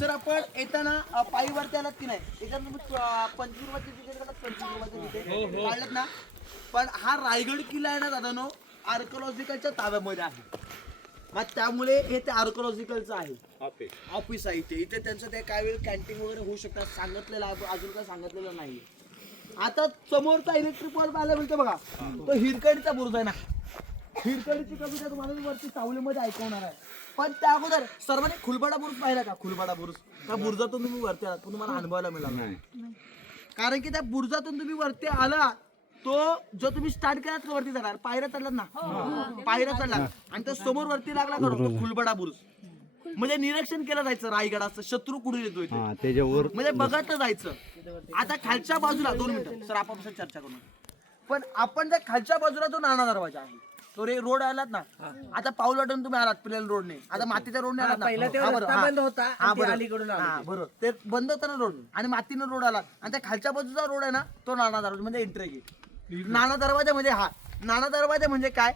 Sir आपण येताना पायीवरती आलात की नाही याच्यात तुम्ही 25 रुपयाचे तिकीट काढलात, 25 रुपयाचे तिकीट काढलात ना. पण हा रायगड किल्ला आहे ना दादानो आर्किओलॉजिकलच्या ताब्यामध्ये आहे. मग त्यामुळे हे ते आर्किओलॉजिकलचं आहे ऑफिस आहे इथे त्यांचं ते काय वेळ कॅन्टीन वगैरे होऊ शकतात सांगितलेलं आहे, अजून काय सांगितलेलं नाही. आता समोरचा इलेक्ट्रिक बल्ब आला म्हणतो बघा, तो हिरकणीचा बुरुज आहे ना. हिरकणीची कविता तुम्हाला मी वरती सावलीमध्ये ऐकवणार आहे. पण त्या अगोदर सर्वांनी खुलबाडा बुरुज पाहिला का? खुलबाडा बुरुज त्या बुरुजातून तुम्ही वरती आलात पण तुम्हाला अनुभवायला मिळाला नाही, कारण की त्या बुरुजातून तुम्ही वरती आला तो जो तुम्ही स्टार्ट केलात का वरती जाणार पायऱ्या चढलात ना, पायऱ्या चढला आणि तो समोर वरती लागला करो तो खुलबाडा बुरुज. म्हणजे निरीक्षण केलं जायचं रायगडाचं शत्रू कुठे येतोय त्याच्यावर म्हणजे बघत जायचं. आता खालच्या बाजूला 2 मिनिटं सर आपण चर्चा करू. पण आपण जर खालच्या बाजूला जो नाणा दरवाजा आहे तो रोड आलात ना, आता पाऊल वाटून तुम्ही आलात प्लेन रोडने, आता मातीच्या रोडने आलात ना, बंद होता बरोबर ते बंद होता ना रोड आणि मातीनं रोड आला आणि त्या खालच्या बाजूचा रोड आहे ना तो नाणा दरवाजा म्हणजे एंट्री गेट. नाणा दरवाजा म्हणजे हा नाणा दरवाजा म्हणजे काय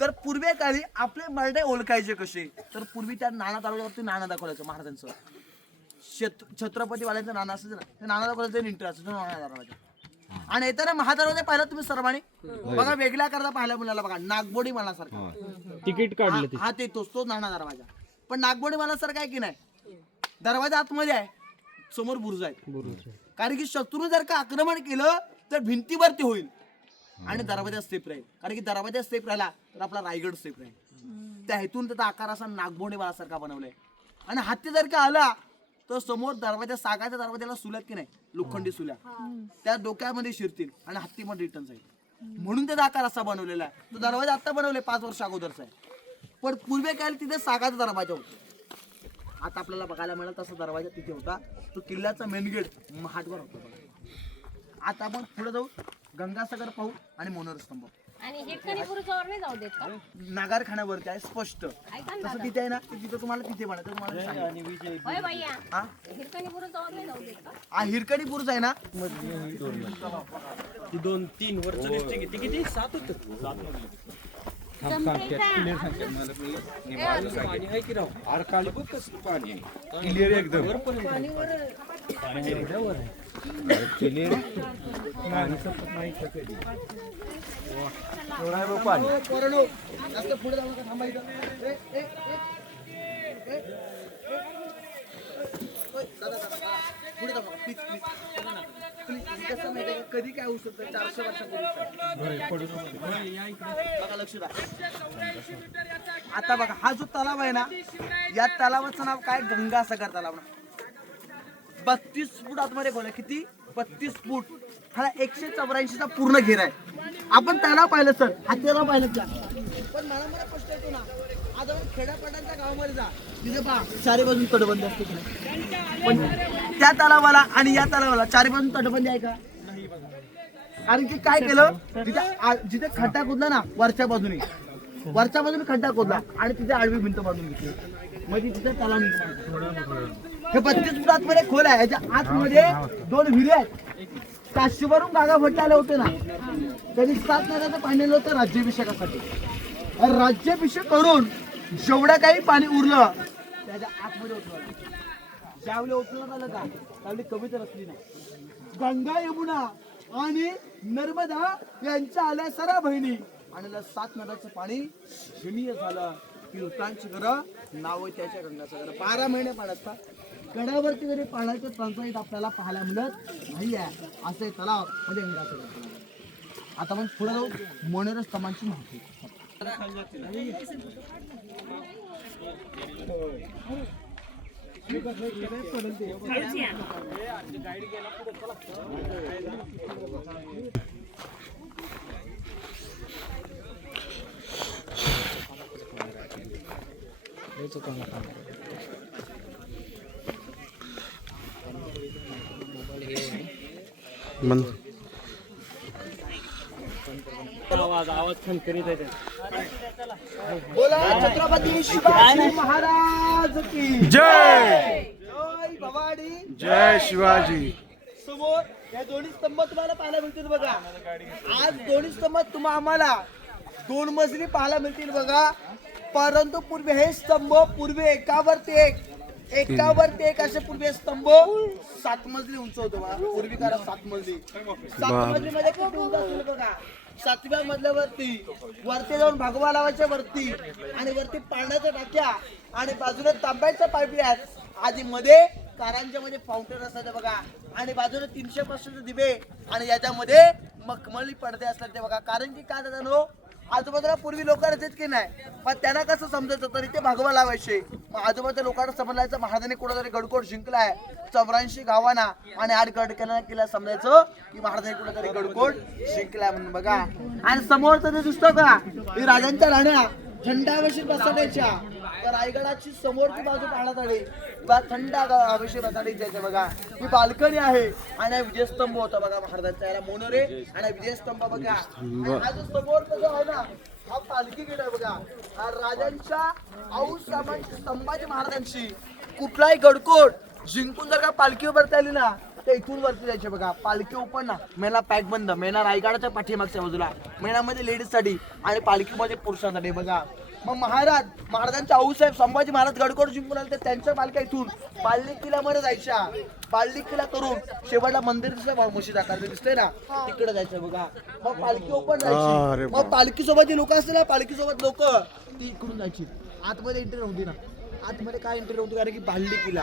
तर पूर्वेकाळी आपले मराठे ओळखायचे कसे तर पूर्वी त्या नाणा दरवाजावरती नाणा दाखवायचं महाराजांचं छत्रपती वाल्यांचं नाणं असायचं ना ते नाणा दाखवायचं एंट्री असायचं नाणा दरवाजा. आणि येताना महादरवाजा पाहिला तुम्ही सर्वांनी बघा वेगळ्या करता पाहायला मिळाला बघा नागबोडी मनासारखा तिकीट काढलं हा ते तोच नाणा दरवाजा. पण नागबोडी मनासारखा आहे की नाही दरवाजा आतमध्ये आहे समोर बुरुज आहे, कारण की शत्रू जर का आक्रमण केलं तर भिंतीवरती होईल आणि दरवाजा सेफ राहील, कारण की दरवाजा सेफ राहिला तर आपला रायगड सेफ राहील. त्या हेतून त्याचा आकार असा नागबोडी मनासारखा बनवलाय. आणि हत्ती जर का आला तर समोर दरवाजा सागाच्या दरवाजाला सुल्यात की नाही लोखंडी सुल्या त्या डोक्यामध्ये शिरतील आणि हत्तीमध्ये रिटर्न जाईल, म्हणून त्याचा आकार असा बनवलेला आहे. तो दरवाजा आता बनवले 5 वर्ष अगोदरचा आहे, पण पूर्वे काय तिथे सागाचा दरवाजा होता. आता आपल्याला बघायला मिळाला तसा दरवाजा तिथे होता. तो किल्ल्याचा मेन गेट महाटवर होता. आता आपण पुढे जाऊ गंगासागर पाहू आणि मोनरस्तंभ आणि हिरकणी बुरुजावर नाही जाऊ देत का? नागारखान्यावरती आहे स्पष्ट तसं तिथे आहे ना तिथे तुम्हाला तिथे म्हणायचं तुम्हाला होय भैया हिरकणी बुरुजावर नाही जाऊ देत का? हा हिरकणी बुरुज आहे ना 2-3 वर्ष दिसते किती 7 होतं. क्लिअर एकदम पोरांनो, जास्त पुढे जाऊ नका, थांबा इथं. पुढे जाऊ नका, प्लीज प्लीज कसं माहिती आहे कधी काय होऊ शकतं 400 वर्षापूर्वी बघा लक्ष द्या. आता बघा हा जो तलाव आहे ना या तलावाचं नाव काय गंगासागर तलाव ना. 32 फूट आतमध्ये खोल आहे. किती 32 फूट. हा 184चा पूर्ण घेर आहे. आपण तलाव पाहिलं सर हा तलाव पाहिलं का पण मला प्रश्न येतो ना आता खेड्यापाड्यांच्या गावामध्ये जा तिथे पहा चारी बाजून तटबंदी असते पण त्या तलावाला आणि या तलावाला चारी बाजून तटबंदी आहे का नाही बघा. कारण की काय केलं जिथे खड्डा खोदला ना वरच्या बाजूने खड्डा खोदला आणि तिथे आडवी भिंत बांधून घेतली म्हणजे तिथे तलाव निर्माण. हे 32 फूट आतमध्ये खोल आहे. याच्या आतमध्ये 2 विहिरी आहेत. काशीवरून गागा भट्ट आले होते ना त्यांनी 7 नद्याचं पाणी आणलं होतं राज्याभिषेकासाठी. राज्याभिषेक करून जेवढं काही पाणी उरलं त्याच्या आतमध्ये उतरलं. ज्यावेळी उतरलं आलं का त्यावेळी कविता रचली नाही. गंगा यमुना आणि नर्मदा यांच्या आल्या सरा बहिणी आणि 7 नद्याचं पाणी जमीय झालं. तीर्थांची घरं नाव त्याच्या गंगासागर 12 महिने पाणी असतात. गडावरती जरी पाण्याचं टंचाईत आपल्याला पाहायला मिळत नाही आहे असे तलाव म्हणजे गंगासागर तलाव. आता आपण पुढे जाऊ मोनेर स्तंभांची माहिती. आवाज खनखरीत आहे. बोला छत्रपती शिवाजी महाराज की जय. जय भवानी जय शिवाजी. समोर या दोन्ही स्तंभ तुम्हाला पाहायला मिळतील बघा. आज दोन्ही स्तंभ तुम्हाला आम्हाला 2 मजली पाहायला मिळतील बघा. परंतु पूर्वी हे स्तंभ पूर्वी एकावरती एक एकावरती एक असे पूर्वी स्तंभ 7 मजली उंच होतो बघा. पूर्वी करा 7 मजली. 7 मजली मध्ये किती उंच असेल बघा. 7व्या मजल्यावरती वरती जाऊन भगवा लावायच्या वरती आणि वरती पाण्याच्या टाक्या आणि बाजूला तांब्याच्या पाईपल्या आधी मध्ये कारंजा मध्ये फाउंटेन असायचं बघा आणि बाजूला 300% दिवे आणि याच्यामध्ये मखमली पडदे असतात ते बघा. कारण की काय दादा नो आजूबाजूला पूर्वी लोक राहतात की नाही पण त्यांना कसं समजायचं तरी ते भगवा लावायचे. मग आजूबाजूच्या लोकांना समजायचं महाराजांनी कुठेतरी गडकोट जिंकलाय 84 गावांना आणि 8 गड केला समजायचं की महाराजांनी कुठेतरी गडकोट जिंकलाय म्हणून बघा. आणि समोरचं जे दिसतं का ही राजांच्या राण्या थंड हवेशीर बसाडायच्या. तर रायगडाची समोरची बाजू पाहण्यात आली थंड हवेशीर बसाडायच्या बघा. ही बाल्कनी आहे आणि हा विजयस्तंभ होता बघा महाराजांचा. याला मोनोरे आणि विजयस्तंभ बघा. आणि हा जो समोरचा जो आहे ना हा पालखी गेला बघा. हा राजांच्या औस संभाजी महाराजांची कुठलाही गडकोट जिंकून जर का पालखी उभारता आली ना तर इथून वरती जायचे बघा. पालखी ओपन ना मेना पॅक बंद. मेना रायगडाच्या पाठीमागच्या बाजूला मेनामध्ये लेडीज साठी आणि पालखीमध्ये पुरुषांसाठी बघा. मग महाराजांच्या आऊसाहेब संभाजी महाराज गडकोट जिंकून आले तर त्यांच्या पालख्या इथून बाल्ली किल्ल्यामध्ये जायच्या. बाल्ली किल्ला करून शेवटला मंदिर दिसलं म्हशी आकार दिसतंय ना तिकडे जायचं बघा. मग पालखी ओपन जायची. मग पालखी सोबत जी लोक असते ना पालखी सोबत लोक ती इकडून जायची. आतमध्ये एंट्री नव्हती ना. आतमध्ये काय एंट्री नव्हती कारण की बाल्ली किल्ला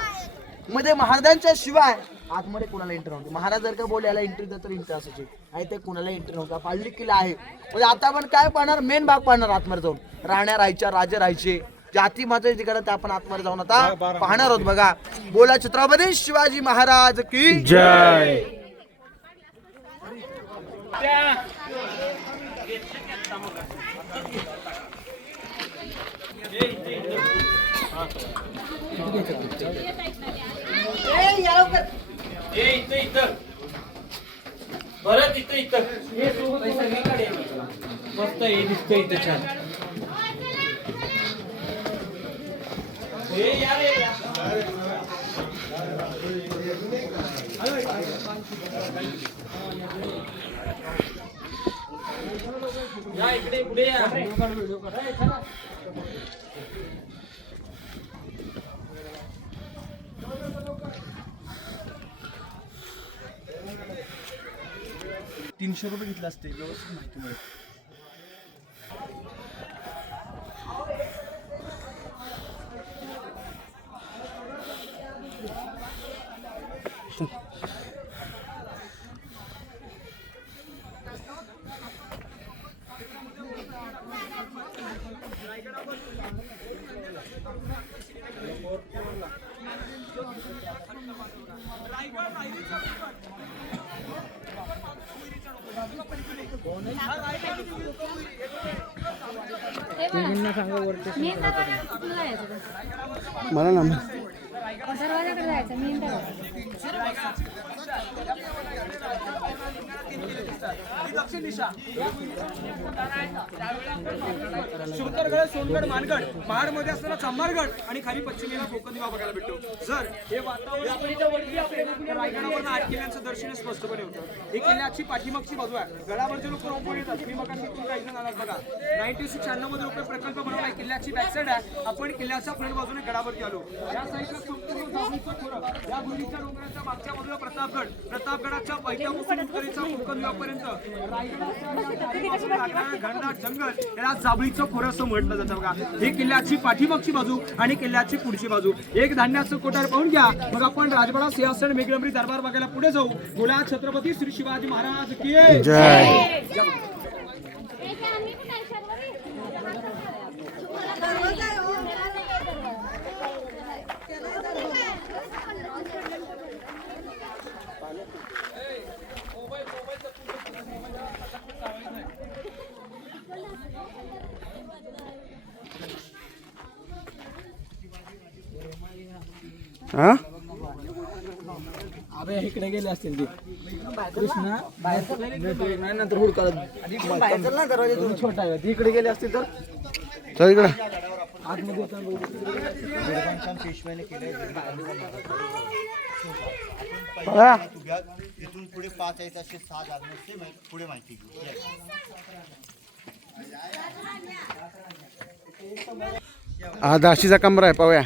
मध्ये महाराजांच्या शिवाय आतमध्ये कोणाला एंट्री नव्हती. महाराज जर का बोल याला एंट्री तर एंट्री असायची आणि ते कोणाला एंट्री नव्हता. पाळली किल्ला आहे म्हणजे आता आपण काय पाहणार मेन भाग पाहणार आतमध्ये जाऊन. राण्या राहायच्या राजे राहायचे जाती मात्र तिकडे ते आपण आतमध्ये जाऊन आता पाहणार आहोत बघा. बोला छत्रपती शिवाजी महाराज की जय. परत इथं मस्त हे दिसतंय इथं छान. या इकडे पुढे या. ₹300 घेतले असते व्यवस्थित माहिती मिळेल. मला ना दरवाजाकडे जायचं मेन दरवाजा. दक्षिण दिशा शंकरगड सोनगड मानगड महाडमध्ये असताना चांभारगड आणि खाली पश्चिमेला कोकण दिवा बघायला भेटतो. जर हे वातावरण रायगडावरून 8 किल्ल्यांचं दर्शन स्पष्टपणे होतं. ही किल्ल्याची पाठीमागची बाजू आहे. गडावरचे लोक रोपण येतात. मी मग काही जण आलात बघा. 96 रुपये प्रकल्प बनवला. किल्ल्याची बॅकसाईड आहे. आपण किल्ल्याच्या फ्रंट बाजूने गडावरती आलो. या साईडला संपूर्ण जांभूळचं खोरं. या गुढीच्या डोंगराच्या मागच्या बाजूला प्रतापगड. प्रतापगडाच्या पैठ्यापासून उत्तरेचा कोकण दिवापर्यंत घनदाट जंगल याला जांभळीचं खोरं असं म्हटलं जातं बघा. ही किल्ल्याची पाठीमागची बाजू आणि किल्ल्याची पुढची बाजू. एक धान्याचं कोठार पाहून घ्या. मग आपण राजवाडा सिंहासन मेघडंबरी दरबार बघायला पुढे जाऊ. बोला छत्रपती श्री शिवाजी महाराज की जय. हा अबे इकडे गेले असतील ते कृष्णा बाहेर नंतर हुडकाल दरवाजा छोटा आहे इकडे गेले असतील तर चल इकडे आतमध्ये इथून पुढे 5 आहेत असे 6 जागा पुढे माहिती हा दाशीचा कमरा आहे पाहूया.